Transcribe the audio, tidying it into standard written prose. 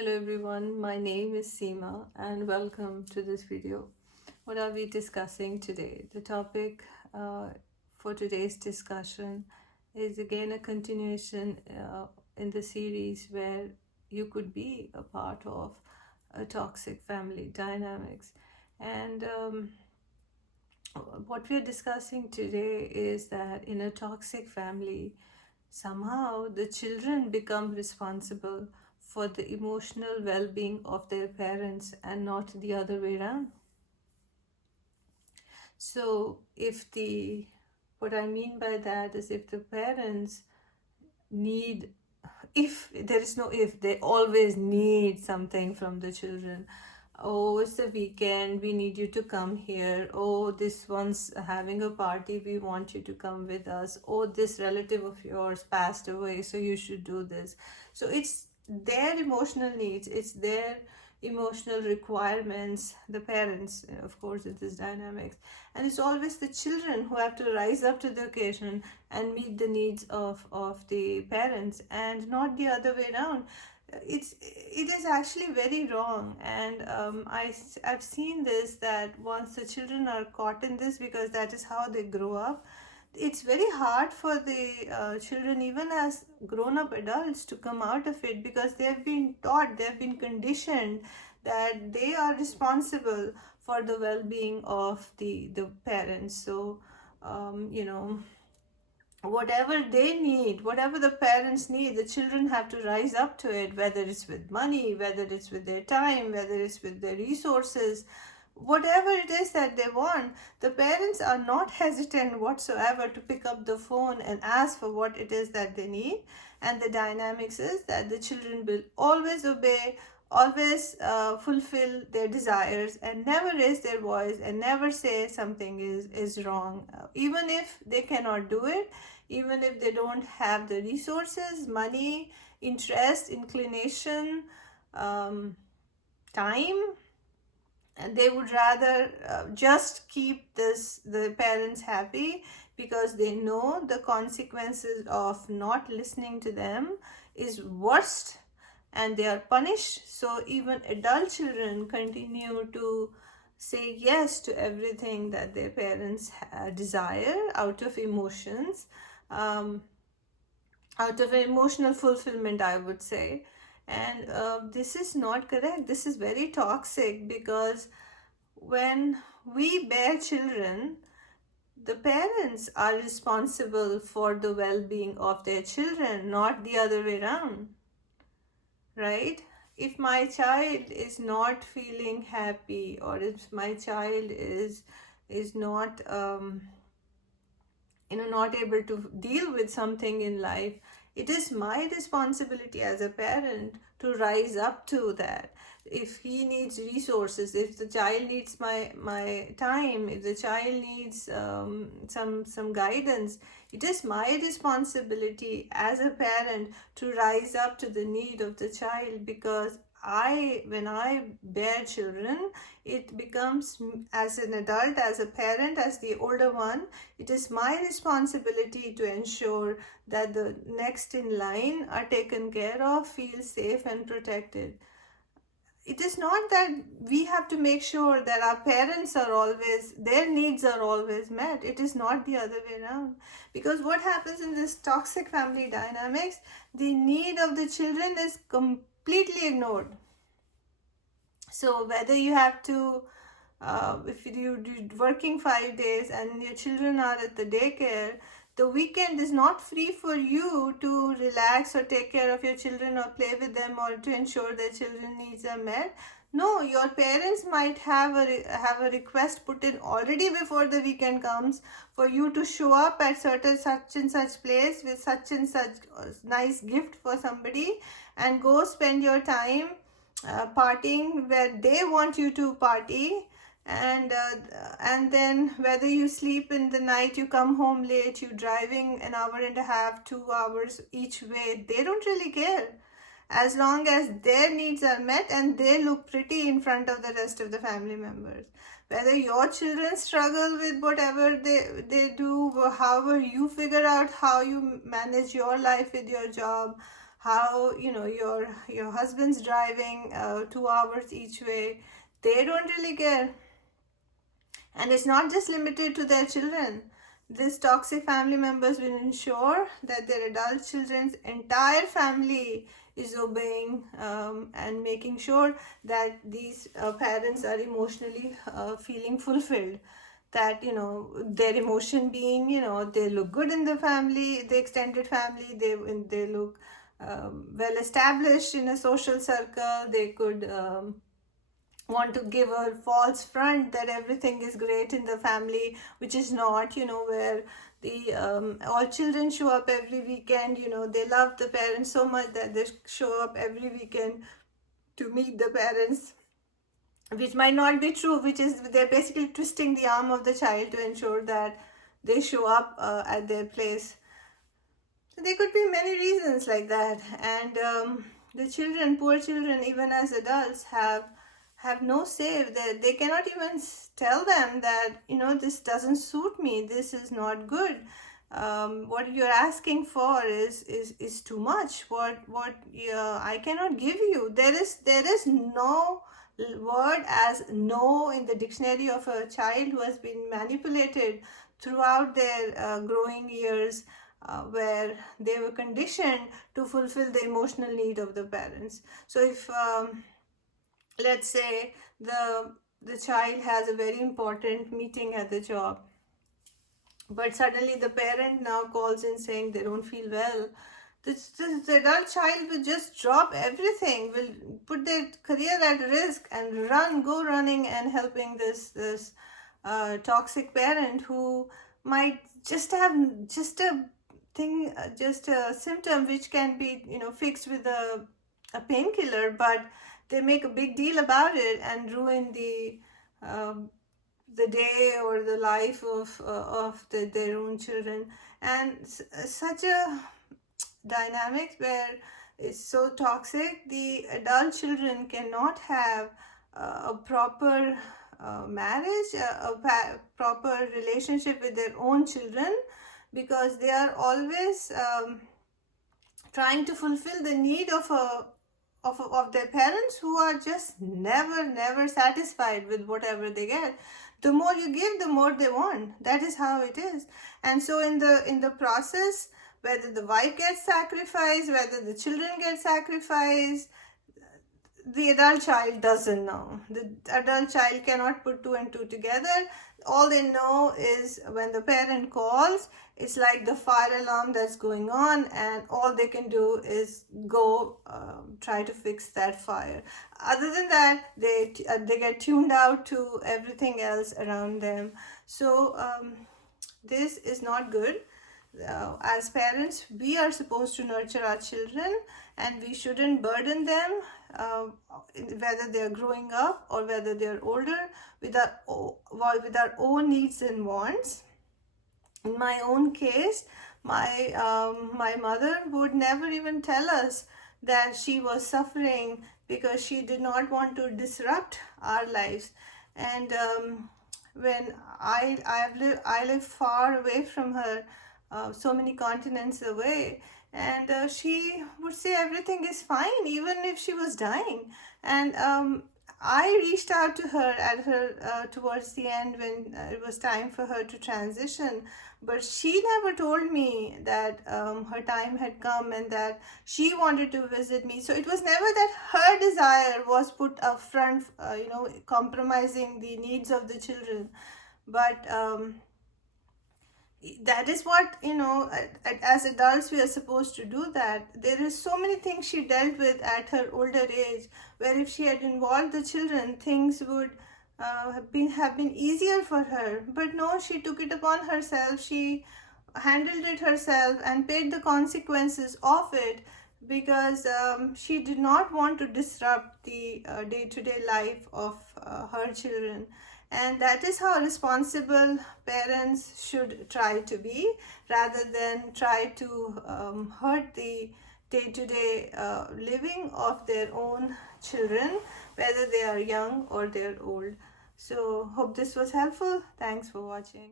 Hello everyone, my name is Seema and welcome to this video. What are we discussing today? The topic for today's discussion is again a continuation in the series where you could be a part of a toxic family dynamics. And what we're discussing today is that in a toxic family, somehow the children become responsible for the emotional well being of their parents and not the other way around. So, what I mean by that is if the parents need, if there is no if, they always need something from the children. Oh, it's the weekend, we need you to come here. Oh, this one's having a party, we want you to come with us. Oh, this relative of yours passed away, so you should do this. So it's their emotional needs, it's their emotional requirements, the parents, of course, in this dynamics. And it's always the children who have to rise up to the occasion and meet the needs of the parents and not the other way around. It is actually very wrong, and I've seen this, that once the children are caught in this, because that is how they grow up, it's very hard for the children, even as grown-up adults, to come out of it, because they've been taught, they've been conditioned that they are responsible for the well-being of the parents. So you know, whatever they need, whatever the parents need, the children have to rise up to it, whether it's with money, whether it's with their time, whether it's with their resources, whatever it is that they want. The parents are not hesitant whatsoever to pick up the phone and ask for what it is that they need. And the dynamics is that the children will always obey, always fulfill their desires, and never raise their voice and never say something is wrong, even if they cannot do it, even if they don't have the resources, money, interest, inclination, um, time. And they would rather just keep the parents happy, because they know the consequences of not listening to them is worst, and they are punished. So even adult children continue to say yes to everything that their parents desire out of emotions, um, out of emotional fulfillment, I would say. And this is not correct. This is very toxic, because when we bear children, the parents are responsible for the well being of their children, not the other way around, right? If my child is not feeling happy, or if my child is not not able to deal with something in life, it is my responsibility as a parent to rise up to that. If he needs resources, if the child needs my time, if the child needs some guidance, it is my responsibility as a parent to rise up to the need of the child. Because when I bear children, it becomes, as an adult, as a parent, as the older one, it is my responsibility to ensure that the next in line are taken care of, feel safe and protected. It is not that we have to make sure that our parents are always, their needs are always met. It is not the other way around. Because what happens in this toxic family dynamics, the need of the children is completely ignored. So whether you have to, if you're working 5 days and your children are at the daycare, the weekend is not free for you to relax or take care of your children or play with them or to ensure their children needs are met. No, your parents might have a request put in already before the weekend comes, for you to show up at such and such place with such and such nice gift for somebody, and go spend your time partying where they want you to party. And then whether you sleep in the night, you come home late, you driving an hour and a half, 2 hours each way, they don't really care, as long as their needs are met and they look pretty in front of the rest of the family members. Whether your children struggle with whatever they do, however you figure out how you manage your life with your job, how, your husband's driving 2 hours each way. They don't really care. And it's not just limited to their children. These toxic family members will ensure that their adult children's entire family is obeying, and making sure that these parents are emotionally feeling fulfilled. That, their emotion being, they look good in the family, the extended family, they look well established in a social circle. They could want to give a false front that everything is great in the family, which is not, where the all children show up every weekend. They love the parents so much that they show up every weekend to meet the parents, which might not be true, which is they're basically twisting the arm of the child to ensure that they show up at their place. So there could be many reasons like that. And the children, poor children, even as adults, have no say. They cannot even tell them that, this doesn't suit me, this is not good. What you're asking for is too much. What I cannot give you. There is no word as no in the dictionary of a child who has been manipulated throughout their growing years, where they were conditioned to fulfill the emotional need of the parents. So if, let's say, the child has a very important meeting at the job, but suddenly the parent now calls in saying they don't feel well, the adult child will just drop everything, will put their career at risk and go running and helping this toxic parent who might just have just a thing, just a symptom which can be, fixed with a painkiller, but they make a big deal about it and ruin um, the day or the life of their own children. And such a dynamics where it's so toxic, the adult children cannot have a proper marriage, proper relationship with their own children, because they are always trying to fulfill the need of their parents, who are just never satisfied with whatever they get. The more you give, the more they want. That is how it is. And so in the process, whether the wife gets sacrificed, whether the children get sacrificed, the adult child doesn't know. The adult child cannot put two and two together. All they know is when the parent calls, it's like the fire alarm that's going on, and all they can do is go try to fix that fire. Other than that, they get tuned out to everything else around them. So this is not good. As parents, we are supposed to nurture our children, and we shouldn't burden them, whether they're growing up or whether they're older, with our own needs and wants. In my own case, my mother would never even tell us that she was suffering, because she did not want to disrupt our lives. And when I live far away from her, so many continents away, and she would say everything is fine even if she was dying. And I reached out to her at her towards the end, when it was time for her to transition, but she never told me that her time had come and that she wanted to visit me. So it was never that her desire was put up front, compromising the needs of the children. But that is what, as adults we are supposed to do. That there is so many things she dealt with at her older age, where if she had involved the children, things would have been easier for her. But no, she took it upon herself. She handled it herself and paid the consequences of it, because she did not want to disrupt the day-to-day life of her children. And that is how responsible parents should try to be, rather than try to hurt the day-to-day living of their own children, whether they are young or they're old. So hope this was helpful. Thanks for watching.